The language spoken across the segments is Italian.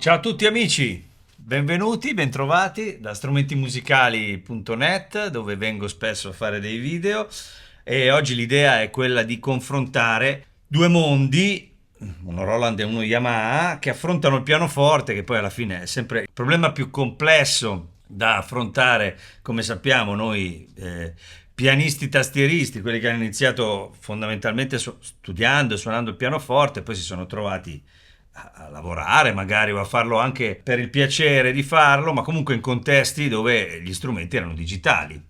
Ciao a tutti amici, benvenuti, bentrovati da strumentimusicali.net, dove vengo spesso a fare dei video, e oggi l'idea è quella di confrontare due mondi, uno Roland e uno Yamaha, che affrontano il pianoforte, che poi alla fine è sempre il problema più complesso da affrontare, come sappiamo noi pianisti tastieristi, quelli che hanno iniziato fondamentalmente studiando e suonando il pianoforte, poi si sono trovati a lavorare magari o a farlo anche per il piacere di farlo, ma comunque in contesti dove gli strumenti erano digitali.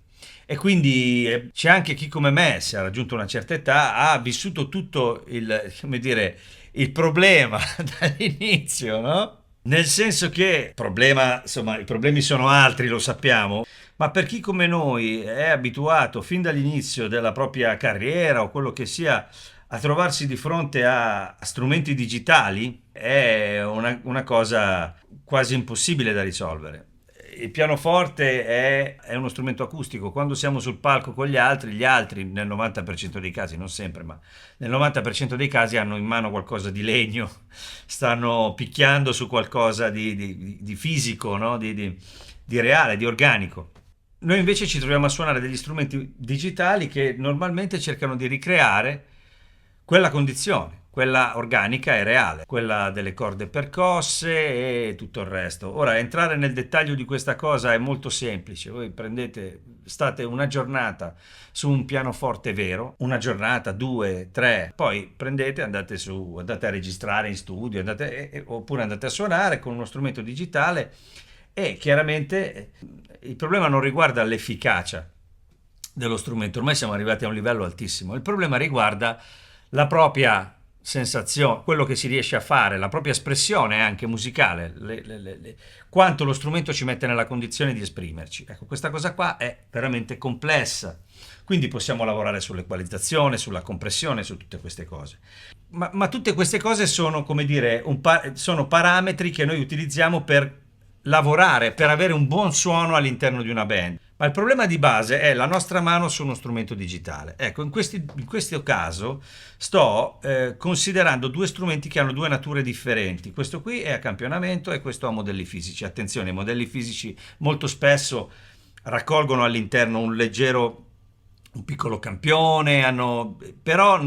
E quindi c'è anche chi come me, se ha raggiunto una certa età, ha vissuto tutto il, come dire, il problema dall'inizio, no? Nel senso che problema, insomma, i problemi sono altri, lo sappiamo, ma per chi come noi è abituato fin dall'inizio della propria carriera o quello che sia a trovarsi di fronte a strumenti digitali è una cosa quasi impossibile da risolvere. Il pianoforte è uno strumento acustico. Quando siamo sul palco con gli altri nel 90% dei casi, non sempre, ma nel 90% dei casi hanno in mano qualcosa di legno, stanno picchiando su qualcosa di fisico, no? Di reale, di organico. Noi invece ci troviamo a suonare degli strumenti digitali che normalmente cercano di ricreare quella condizione. quella organica è reale, quella delle corde percosse e tutto il resto. Ora, entrare nel dettaglio di questa cosa è molto semplice. Voi prendete, state una giornata su un pianoforte vero, una giornata, due, tre, poi prendete, andate su, andate a registrare in studio, oppure andate a suonare con uno strumento digitale e chiaramente il problema non riguarda l'efficacia dello strumento, ormai siamo arrivati a un livello altissimo, il problema riguarda la propria sensazione, quello che si riesce a fare, la propria espressione anche musicale, quanto lo strumento ci mette nella condizione di esprimerci. Ecco, questa cosa qua è veramente complessa, quindi possiamo lavorare sull'equalizzazione, sulla compressione, su tutte queste cose. Ma tutte queste cose sono, come dire, sono parametri che noi utilizziamo per lavorare, per avere un buon suono all'interno di una band. Ma il problema di base è la nostra mano su uno strumento digitale. Ecco, in questo caso sto considerando due strumenti che hanno due nature differenti. Questo qui è a campionamento e questo ha modelli fisici. Attenzione, i modelli fisici molto spesso raccolgono all'interno un piccolo campione, però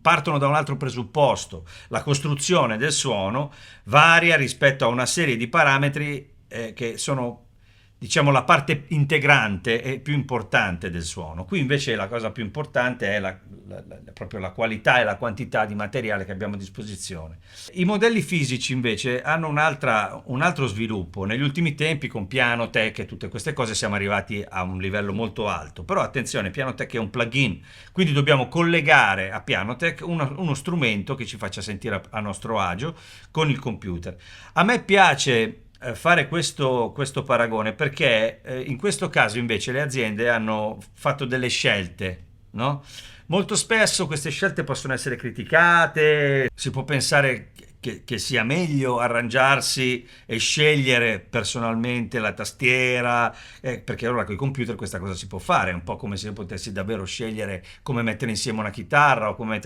partono da un altro presupposto. La costruzione del suono varia rispetto a una serie di parametri che sono, diciamo, la parte integrante e più importante del suono. Qui invece la cosa più importante è proprio la qualità e la quantità di materiale che abbiamo a disposizione. I modelli fisici invece hanno un altro sviluppo. Negli ultimi tempi con Pianotech e tutte queste cose siamo arrivati a un livello molto alto, però attenzione, Pianotech è un plugin, quindi dobbiamo collegare a Pianotech uno strumento che ci faccia sentire a nostro agio con il computer. A me piace fare questo paragone perché in questo caso invece le aziende hanno fatto delle scelte, no? Molto spesso queste scelte possono essere criticate, si può pensare che sia meglio arrangiarsi e scegliere personalmente la tastiera, perché allora con i computer questa cosa si può fare, è un po' come se potessi davvero scegliere come mettere insieme una chitarra o come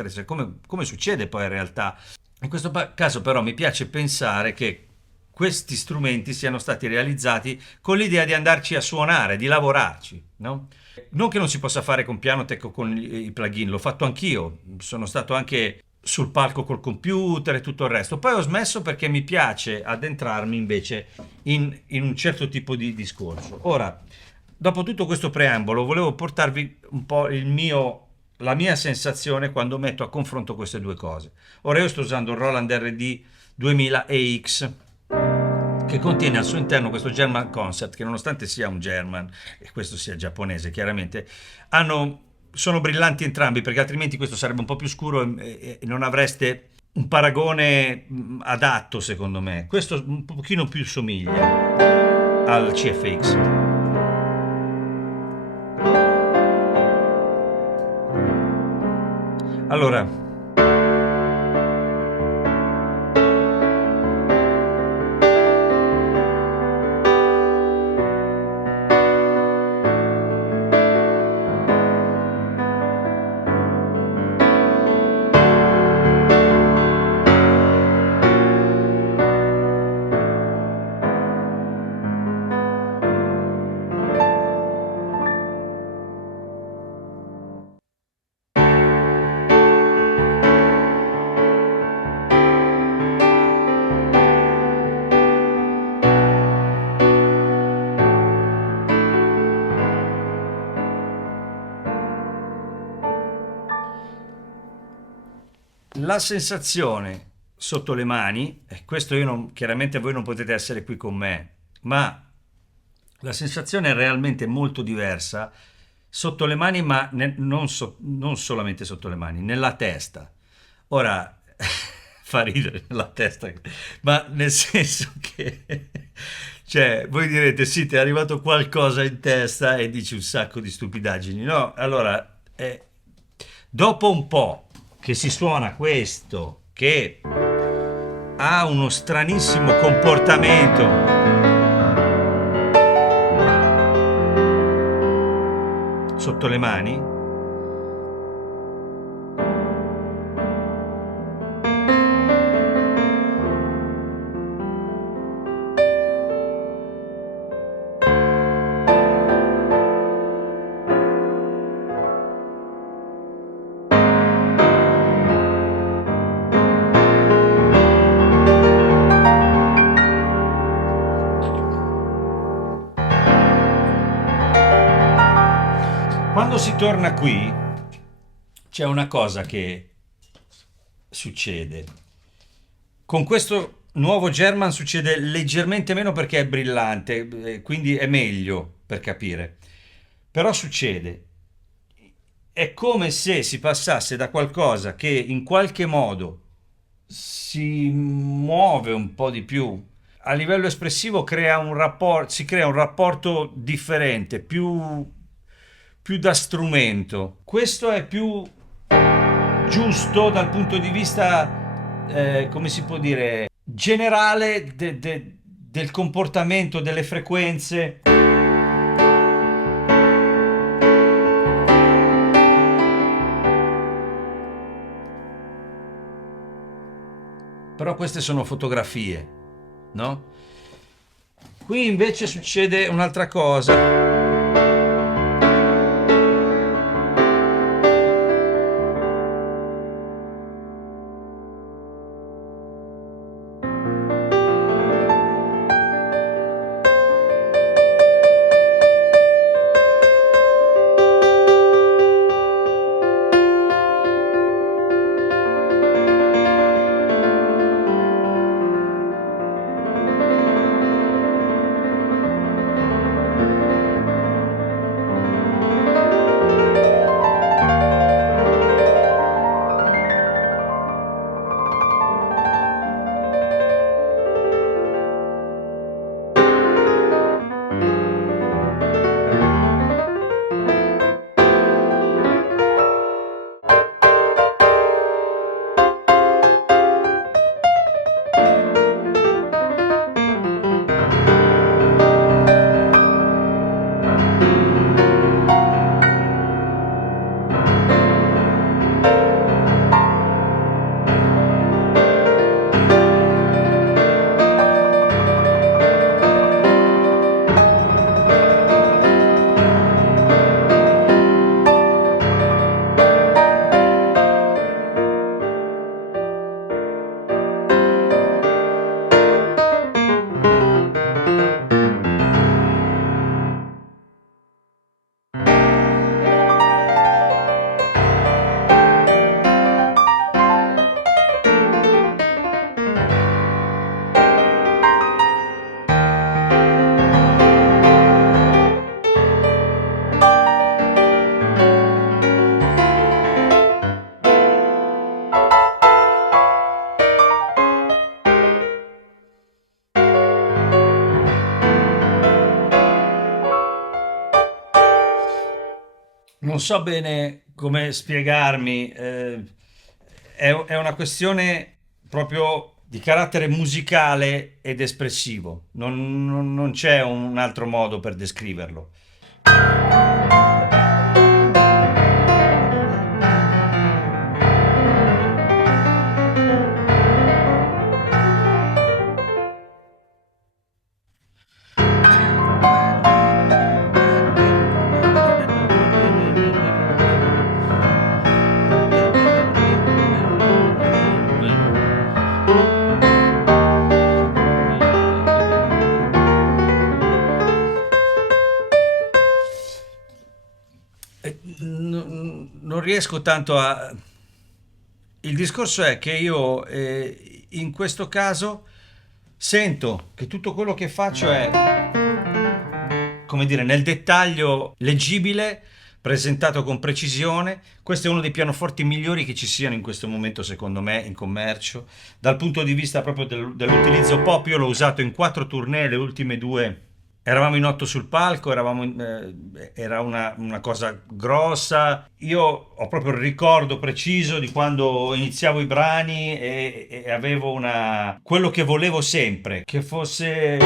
succede poi in realtà. In questo caso però mi piace pensare che questi strumenti siano stati realizzati con l'idea di andarci a suonare, di lavorarci, no? Non che non si possa fare con Pianotech o con i plugin, l'ho fatto anch'io, sono stato anche sul palco col computer e tutto il resto. Poi ho smesso perché mi piace addentrarmi invece in un certo tipo di discorso. Ora, dopo tutto questo preambolo, volevo portarvi un po' la mia sensazione quando metto a confronto queste due cose. Ora io sto usando il Roland RD 2000 EX, che contiene al suo interno questo German Concept, che nonostante sia un German e questo sia giapponese chiaramente, sono brillanti entrambi, perché altrimenti questo sarebbe un po' più scuro e non avreste un paragone adatto, secondo me. Questo un pochino più somiglia al CFX. Allora, la sensazione sotto le mani, e questo chiaramente voi non potete essere qui con me, ma la sensazione è realmente molto diversa sotto le mani, ma non solamente sotto le mani, nella testa. Ora, fa ridere nella testa, ma nel senso che, cioè, voi direte, sì, ti è arrivato qualcosa in testa e dici un sacco di stupidaggini. No, allora, dopo un po' che si suona questo, che ha uno stranissimo comportamento sotto le mani, Quando si torna qui, c'è una cosa che succede. Con questo nuovo German succede leggermente meno perché è brillante, quindi è meglio per capire. Però succede. È come se si passasse da qualcosa che in qualche modo si muove un po' di più. A livello espressivo si crea un rapporto differente, più da strumento. Questo è più giusto dal punto di vista, come si può dire, generale del comportamento, delle frequenze. Però queste sono fotografie, no? Qui invece succede un'altra cosa. Non so bene come spiegarmi, è una questione proprio di carattere musicale ed espressivo, non c'è un altro modo per descriverlo. Non riesco tanto a... Il discorso è che io in questo caso sento che tutto quello che faccio è, come dire, nel dettaglio leggibile, presentato con precisione. Questo è uno dei pianoforti migliori che ci siano in questo momento, secondo me, in commercio. Dal punto di vista proprio dell'utilizzo pop, io l'ho usato in 4 tournée, le ultime 2 eravamo in 8 sul palco, era una cosa grossa. Io ho proprio il ricordo preciso di quando iniziavo i brani e avevo quello che volevo sempre, che fosse...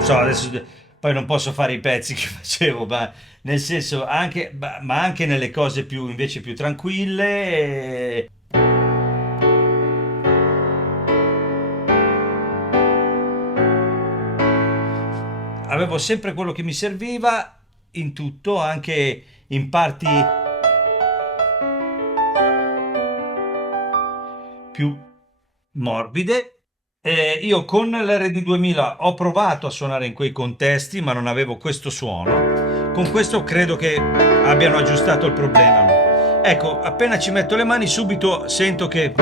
So, adesso poi non posso fare i pezzi che facevo, ma nel senso ma anche nelle cose più invece più tranquille. Avevo sempre quello che mi serviva in tutto, anche in parti più morbide. Io con l'RD 2000 ho provato a suonare in quei contesti, ma non avevo questo suono. Con questo credo che abbiano aggiustato il problema. Ecco, appena ci metto le mani, subito sento che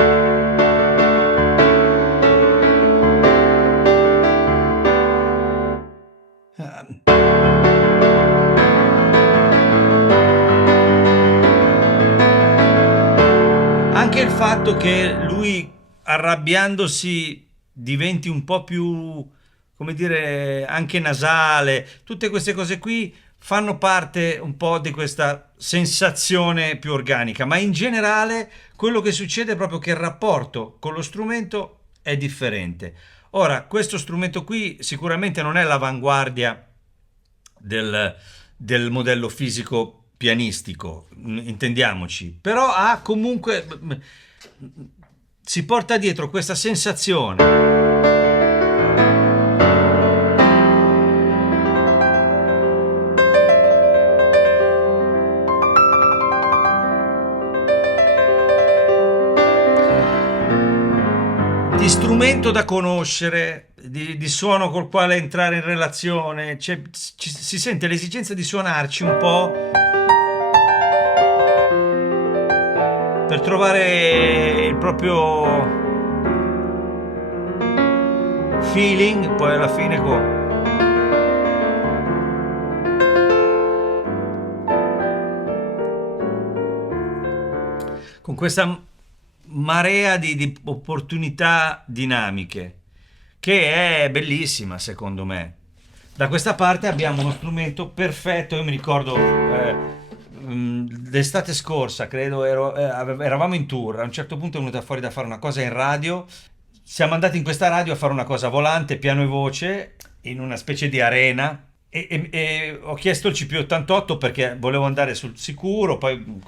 anche il fatto che lui arrabbiandosi diventi un po' più, come dire, anche nasale, tutte queste cose qui fanno parte un po' di questa sensazione più organica, ma in generale quello che succede è proprio che il rapporto con lo strumento è differente. Ora, questo strumento qui sicuramente non è l'avanguardia del, del modello fisico pianistico, intendiamoci, però ha comunque, si porta dietro questa sensazione di strumento da conoscere, di suono col quale entrare in relazione, si sente l'esigenza di suonarci un po' per trovare il proprio feeling, poi alla fine con questa marea di opportunità dinamiche, che è bellissima secondo me. Da questa parte abbiamo uno strumento perfetto, io mi ricordo l'estate scorsa, credo, eravamo in tour, a un certo punto è venuta fuori da fare una cosa in radio, siamo andati in questa radio a fare una cosa volante, piano e voce, in una specie di arena, e ho chiesto il CP88 perché volevo andare sul sicuro, poi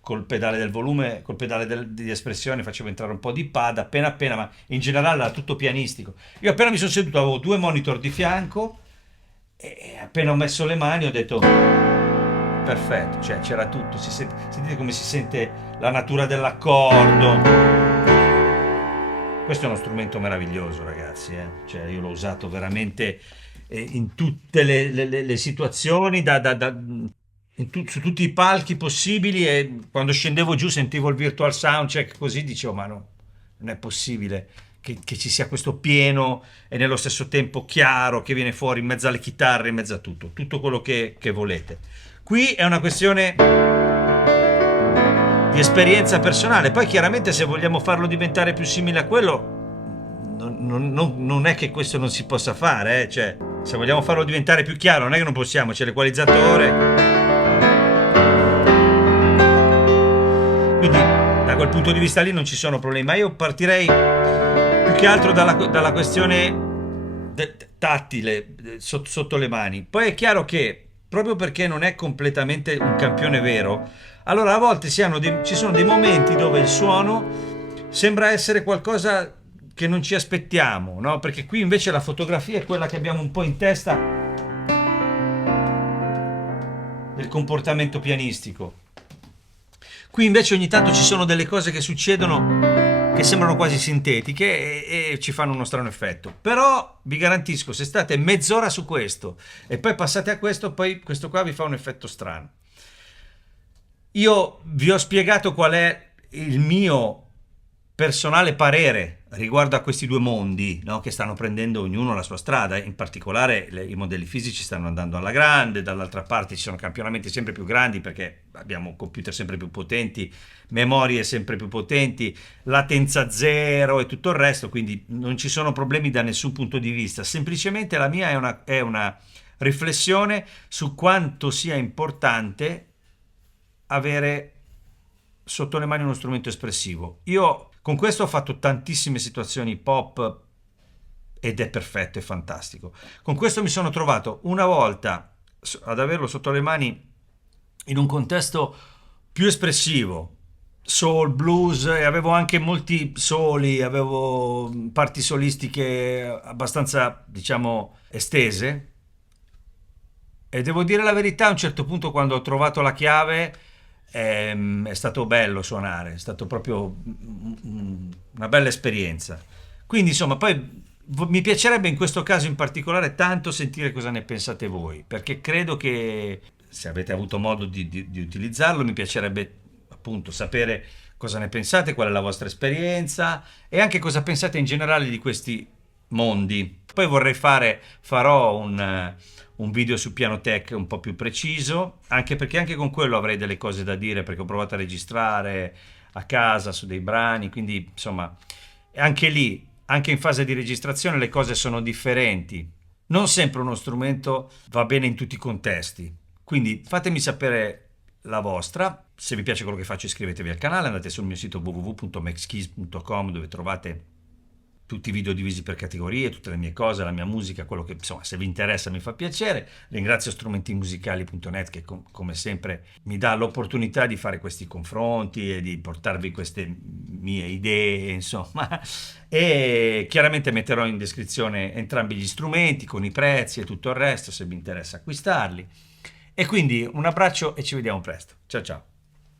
col pedale del volume, col pedale di espressione facevo entrare un po' di pad appena appena, ma in generale era tutto pianistico. Io appena mi sono seduto avevo due monitor di fianco e appena ho messo le mani ho detto perfetto, cioè c'era tutto, sentite come si sente la natura dell'accordo. Questo è uno strumento meraviglioso, ragazzi, eh? Cioè, io l'ho usato veramente in tutte le situazioni, su tutti i palchi possibili, e quando scendevo giù sentivo il virtual soundcheck, così dicevo, ma no, non è possibile che ci sia questo pieno e nello stesso tempo chiaro che viene fuori in mezzo alle chitarre, in mezzo a tutto quello che volete. Qui è una questione di esperienza personale. Poi chiaramente se vogliamo farlo diventare più simile a quello, non è che questo non si possa fare, eh? Cioè, se vogliamo farlo diventare più chiaro, non è che non possiamo, c'è l'equalizzatore. Quindi da quel punto di vista lì non ci sono problemi, ma io partirei più che altro dalla questione tattile sotto le mani. Poi è chiaro che proprio perché non è completamente un campione vero, allora a volte ci sono dei momenti dove il suono sembra essere qualcosa che non ci aspettiamo, no? Perché qui invece la fotografia è quella che abbiamo un po' in testa del comportamento pianistico. Qui invece ogni tanto ci sono delle cose che succedono che sembrano quasi sintetiche e ci fanno uno strano effetto. Però vi garantisco, se state mezz'ora su questo e poi passate a questo, poi questo qua vi fa un effetto strano. Io vi ho spiegato qual è il mio personale parere riguardo a questi due mondi, no? Che stanno prendendo ognuno la sua strada. In particolare i modelli fisici stanno andando alla grande, dall'altra parte ci sono campionamenti sempre più grandi perché abbiamo computer sempre più potenti, memorie sempre più potenti, latenza zero e tutto il resto, quindi non ci sono problemi da nessun punto di vista. Semplicemente la mia è una riflessione su quanto sia importante avere sotto le mani uno strumento espressivo. Io con questo ho fatto tantissime situazioni pop ed è perfetto, è fantastico. Con questo mi sono trovato una volta ad averlo sotto le mani in un contesto più espressivo, soul, blues, e avevo anche molti soli, avevo parti solistiche abbastanza, diciamo, estese. E devo dire la verità, a un certo punto quando ho trovato la chiave è stato bello suonare, è stato proprio una bella esperienza. Quindi insomma, poi mi piacerebbe in questo caso in particolare tanto sentire cosa ne pensate voi, perché credo che se avete avuto modo di utilizzarlo, mi piacerebbe appunto sapere cosa ne pensate, qual è la vostra esperienza e anche cosa pensate in generale di questi mondi. Poi farò un video su piano tech un po' più preciso, anche perché anche con quello avrei delle cose da dire, perché ho provato a registrare a casa su dei brani, quindi insomma, anche lì, anche in fase di registrazione le cose sono differenti. Non sempre uno strumento va bene in tutti i contesti, quindi fatemi sapere la vostra. Se vi piace quello che faccio iscrivetevi al canale, andate sul mio sito www.maxkeys.com dove trovate tutti i video divisi per categorie, tutte le mie cose, la mia musica, quello che insomma se vi interessa mi fa piacere. Ringrazio strumentimusicali.net che come sempre mi dà l'opportunità di fare questi confronti e di portarvi queste mie idee, insomma. E chiaramente metterò in descrizione entrambi gli strumenti con i prezzi e tutto il resto se vi interessa acquistarli. E quindi un abbraccio e ci vediamo presto. Ciao ciao.